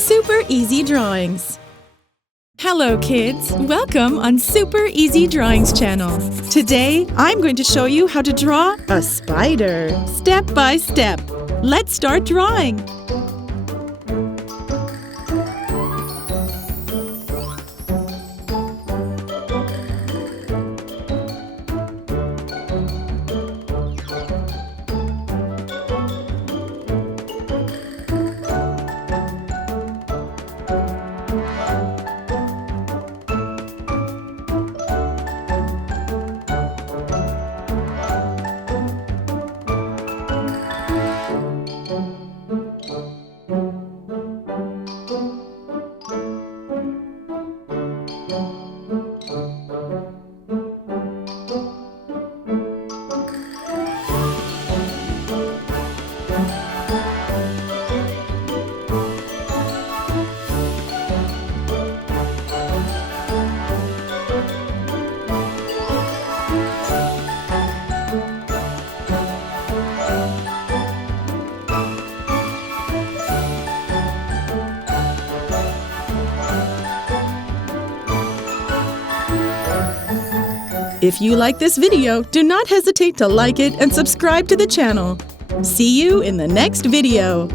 Super Easy Drawings. Hello kids, welcome on Super Easy Drawings channel. Today I'm going to show you how to draw a spider, step by step. Let's start drawing. If you like this video, do not hesitate to like it and subscribe to the channel. See you in the next video.